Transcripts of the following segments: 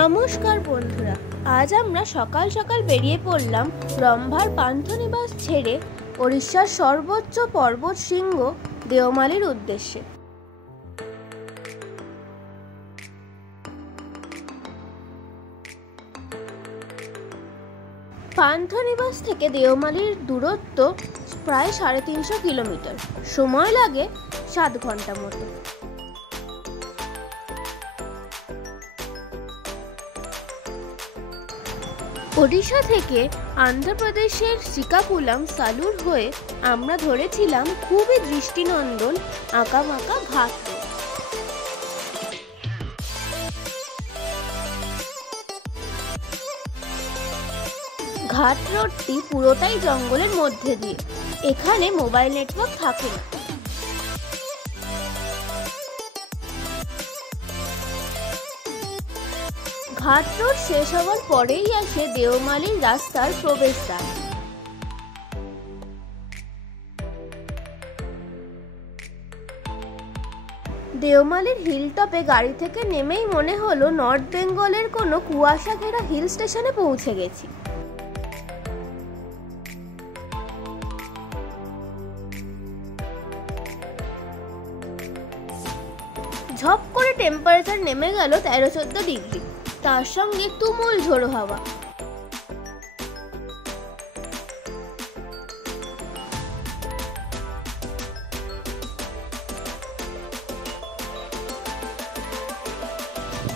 নমস্কার বন্ধুরা, আজ আমরা সকাল সকাল বেরিয়ে পড়লাম রম্ভার পান্থনিবাস ছেড়ে ওড়িশার সর্বোচ্চ পর্বত শৃঙ্গ দেওমালির উদ্দেশ্যে। পান্থনিবাস থেকে দেওমালির দূরত্ব প্রায় 350 কিলোমিটার। সময় লাগে 7 ঘন্টা মতো। ওড়িশা থেকে অন্ধ্রপ্রদেশের শ্রীকাকুলাম সালুর হয়ে আমরা ধরেছিলাম খুবই দৃষ্টিনন্দন আঁকাবাঁকা ঘাট রোড। ঘাট রোডটি পুরোটাই জঙ্গলের মধ্যে দিয়ে, এখানে মোবাইল নেটওয়ার্ক থাকে না। ঘাট রোড শেষ হওয়ার পরেই আসে দেওমালির রাস্তার প্রবেশদ্বার। দেওমালির হিলটপে গাড়ি থেকে নেমেই মনে হলো নর্থ বেঙ্গলের কোনো কুয়াশা ঘেরা হিল স্টেশনে পৌঁছে গেছি। ঝপ করে টেম্পারেচার নেমে গেল 13-14 ডিগ্রি, তার সঙ্গে তুমুল ঝোড়ো হাওয়া।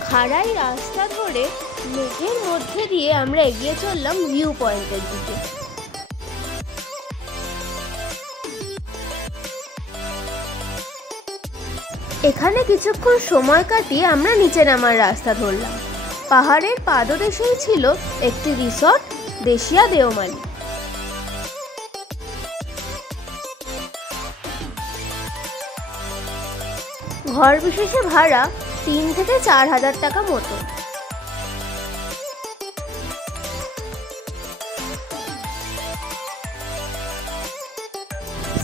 খাড়াই রাস্তা ধরে মেঘের মধ্যে দিয়ে আমরা এগিয়ে চললাম ভিউ পয়েন্টের দিকে। এখানে কিছুক্ষণ সময় কাটিয়ে আমরা নিচে নামার রাস্তা ধরলাম। পাহাড়ের পাদদেশেই ছিল একটি রিসর্ট, দেশিয়া দেওমালি। ঘর বিশেষে ভাড়া 3 থেকে 4 হাজার টাকা মতো।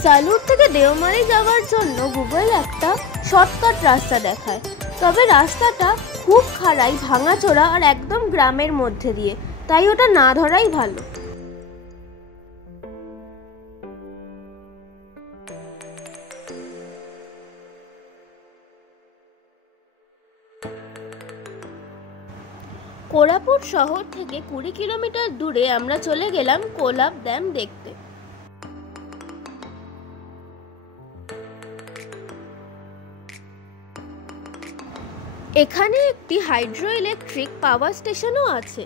সালুর থেকে দেওমালি যাওয়ার জন্য গুগল একটা শর্টকাট রাস্তা দেখায়, তবে রাস্তাটা খুব খাড়াই, ভাঙাচোরা আর একদম গ্রামের মধ্যে দিয়ে, তাই ওটা না ধরাই ভালো। কোরাপুট শহর থেকে 20 কিলোমিটার দূরে আমরা চলে গেলাম কোলাব ড্যাম দেখতে। এখানে একটি হাইড্রো ইলেকট্রিক পাওয়ার স্টেশনও আছে।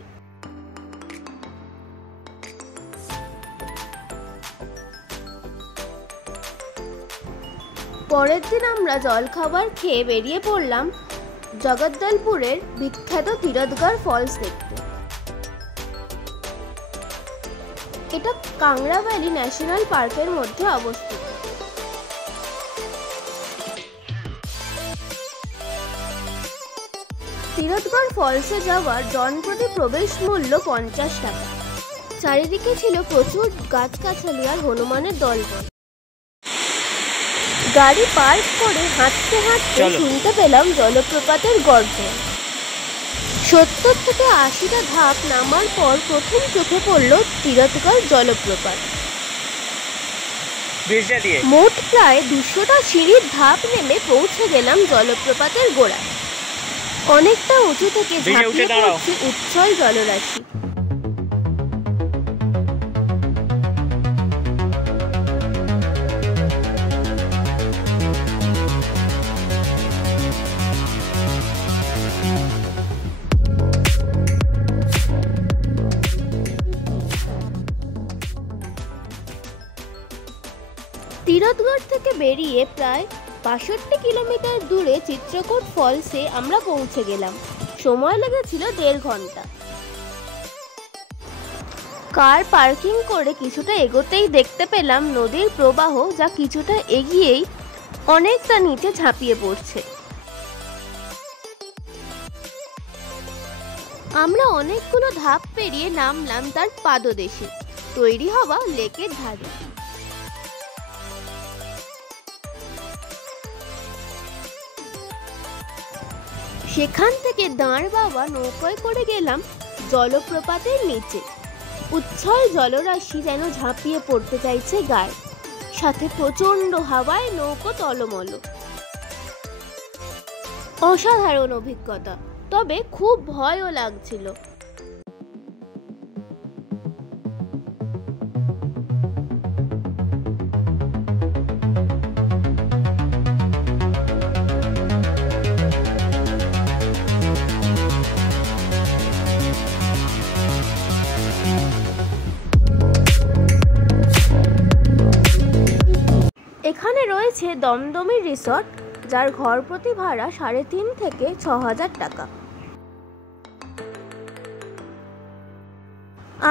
পরের দিন আমরা জলখাবার খেয়ে বেরিয়ে পড়লাম জগদ্দলপুরের বিখ্যাত তীরথগড় ফলস দেখতে। এটা কাংড়া ভ্যালি ন্যাশনাল পার্কের মধ্যে অবস্থিত। তীরথগড় ফলসে যাওয়ার জনপ্রতি প্রবেশ মূল্য 50 টাকা। চারিদিকে ছিল প্রচুর গাছগাছালি আর হনুমানের দলবল। গাড়ি পার্ক করে হাঁটতে হাঁটতে শুনতে পেলাম জলপ্রপাতের গর্জন। 70 থেকে 80টা ধাপ নামার পর প্রথম চোখে পড়ল তীরথগড় জলপ্রপাত। মোট প্রায় 200টা সিঁড়ির ধাপ নেমে পৌঁছে গেলাম জলপ্রপাতের গোড়ায়। অনেকটা উঁচু থেকে ঝাঁপিয়ে পড়ছে উচ্ছল জলরাশি। তীরথগড় থেকে বেরিয়ে প্রায় 62 কিলোমিটার দূরে চিত্রকূট ফলসে আমরা পৌঁছে গেলাম। সময় লেগেছিল 1.5 ঘন্টা। কার পার্কিং করে কিছুটা এগোতেই দেখতে পেলাম নদীর প্রবাহ, যা কিছুটা এগিয়েই অনেকটা নিচে ঝাঁপিয়ে পড়ছে। আমরা অনেকগুলো ধাপ পেরিয়ে নামলাম তার পাদদেশে, তৈরি হওয়া লেকের ধারে। সেখান থেকে দাঁড় বাবা নৌকায় করে গেলাম জলপ্রপাতের নিচে। উচ্ছল জলরাশি যেন ঝাঁপিয়ে পড়তে চাইছে গায়ে, সাথে প্রচন্ড হাওয়ায় নৌকো টলমল। অসাধারণ অভিজ্ঞতা, তবে খুব ভয়ও লাগছিল। এখানে রয়েছে দমদমি রিসর্ট, যার ঘর প্রতি ভাড়া 3.5 থেকে 6,000 টাকা।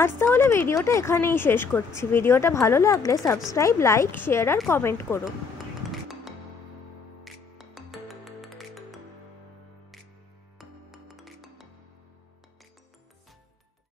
আজ তাহলে ভিডিওটা এখানেই শেষ করছি। ভিডিওটা ভালো লাগলে সাবস্ক্রাইব, লাইক, শেয়ার আর কমেন্ট করো।